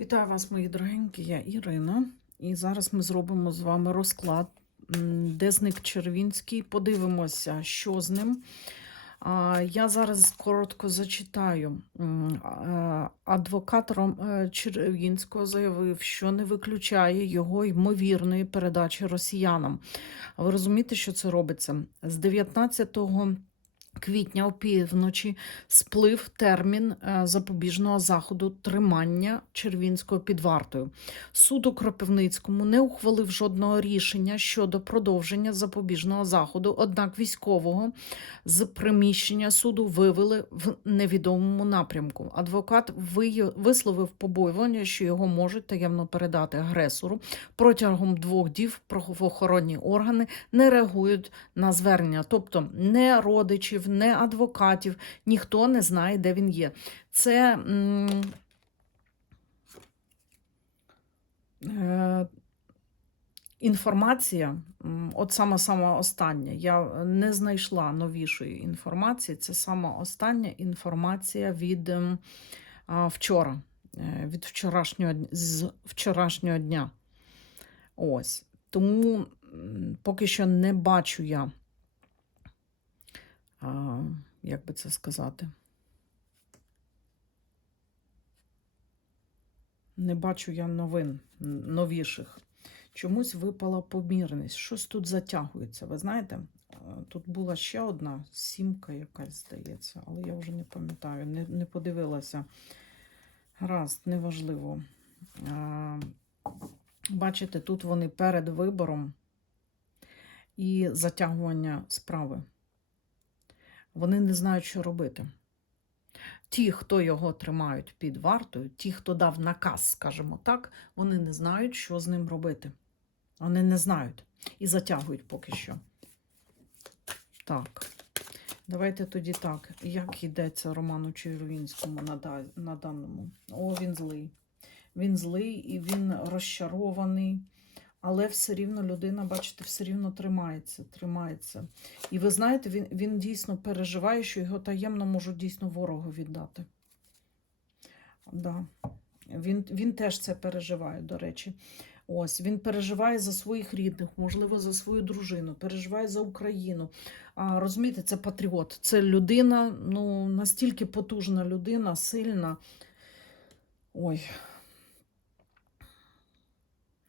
Вітаю вас, мої дорогенькі, я Ірина. І зараз ми зробимо з вами розклад, де зник Червінський. Подивимося, що з ним. Я зараз коротко зачитаю. Адвокат е, Червінського заявив, що не виключає його ймовірної передачі росіянам. Ви розумієте, що це робиться? З 19 квітня опівночі сплив термін е, запобіжного заходу тримання Червінського під вартою. Суд у Кропивницькому не ухвалив жодного рішення щодо продовження запобіжного заходу, однак військового з приміщення суду вивели в невідомому напрямку. Адвокат висловив побоювання, що його можуть таємно передати агресору. Протягом двох діб правоохоронні органи не реагують на звернення, тобто не родичів, не адвокатів, ніхто не знає, де він є. Це е, інформація, от саме саме остання. Я не знайшла новішої інформації. Це саме остання інформація від вчора, е, від вчорашнього, з вчорашнього дня. Ось. Тому поки що не бачу я а, як би це сказати? Не бачу я новин новіших. Чомусь випала помірність. Щось тут затягується. Ви знаєте, е, тут була ще одна сімка якась, здається, але я вже не пам'ятаю, не, не подивилася. Гаразд, неважливо. А, Бачите, тут вони перед вибором і затягування справи. Вони не знають, що робити. Ті, хто його тримають під вартою, ті, хто дав наказ, скажімо так, вони не знають, що з ним робити. Вони не знають і затягують поки що. Так. Давайте тоді так. Як йдеться Роману Червінському на, на даному? О, він злий. Він злий і він розчарований. Але все рівно людина, бачите, все рівно тримається, тримається. І ви знаєте, він, він дійсно переживає, що його таємно можуть дійсно ворогу віддати. Да. Він, він теж це переживає, до речі. Ось він переживає за своїх рідних, можливо, за свою дружину, переживає за Україну. А розумієте, це патріот. Це людина, ну настільки потужна людина, сильна. Ой.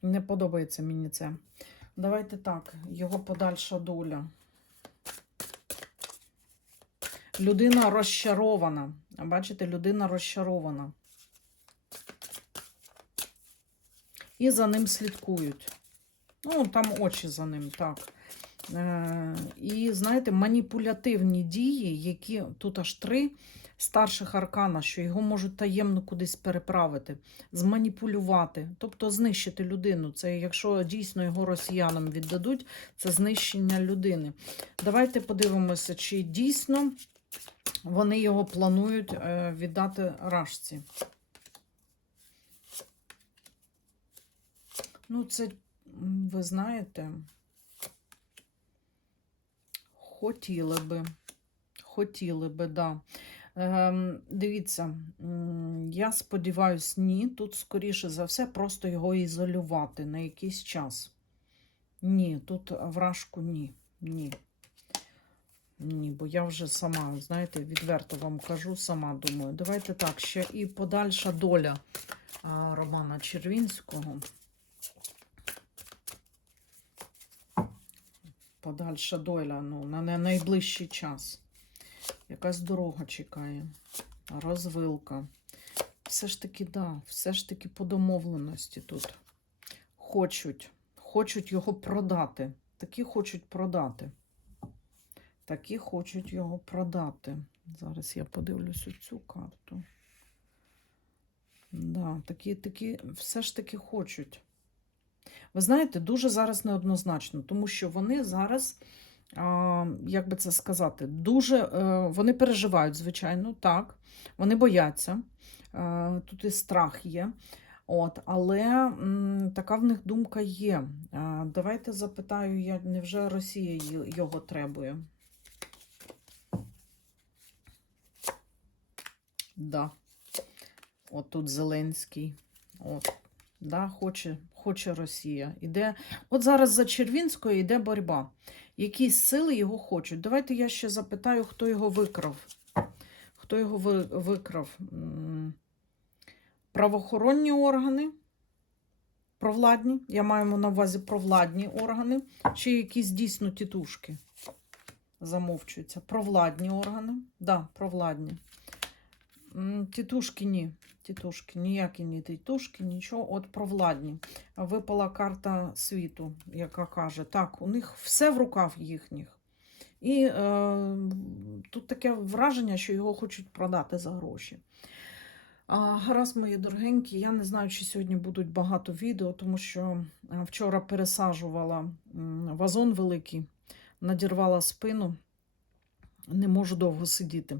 Не подобається мені це. Давайте так, його подальша доля. Людина розчарована. Бачите, людина розчарована. І за ним слідкують. Ну, там очі за ним, так. Е, і, знаєте, маніпулятивні дії, які тут аж три старших аркана, що його можуть таємно кудись переправити, зманіпулювати, тобто знищити людину. Це якщо дійсно його росіянам віддадуть, це знищення людини. Давайте подивимося, чи дійсно вони його планують е, віддати рашці. Ну, це, ви знаєте, хотіли би. Хотіли би, да. Ем, дивіться, я сподіваюся, ні. Тут, скоріше за все, просто його ізолювати на якийсь час. Ні, тут вражку ні. Ні. Ні, бо я вже сама, знаєте, відверто вам кажу, сама думаю. Давайте так, ще і подальша доля Романа Червінського. Подальша доля ну, на на найближчий час. Якась дорога чекає, розвилка. Все ж таки, да, все ж таки по домовленості тут. Хочуть, хочуть його продати. Такі хочуть продати. Такі хочуть його продати. Зараз я подивлюсь цю карту. Да, такі, такі, все ж таки хочуть. Ви знаєте, дуже зараз неоднозначно, тому що вони зараз, як би це сказати, дуже е, вони переживають, звичайно, так. Вони бояться. Е, Тут і страх є. От, але м, така в них думка є. Е, Давайте запитаю, я, невже Росія його требує? Да. От тут Зеленський. От, да, хоче, хоче Росія. Іде, от зараз за Червінською йде боротьба. Якісь сили його хочуть. Давайте я ще запитаю, хто його викрав. Хто його викрав? Правоохоронні органи. Провладні. Я маю на увазі провладні органи, чи якісь дійсно тітушки замовчуються. Провладні органи. так, Да, провладні. Тітушки ні. Тітушки, ніякі не тітушки, нічого. От провладні. Випала карта світу, яка каже, так, у них все в руках їхніх. І е, тут таке враження, що його хочуть продати за гроші. А, гаразд, мої дорогенькі, я не знаю, чи сьогодні будуть багато відео, тому що е, вчора пересаджувала вазон великий, надірвала спину, не можу довго сидіти.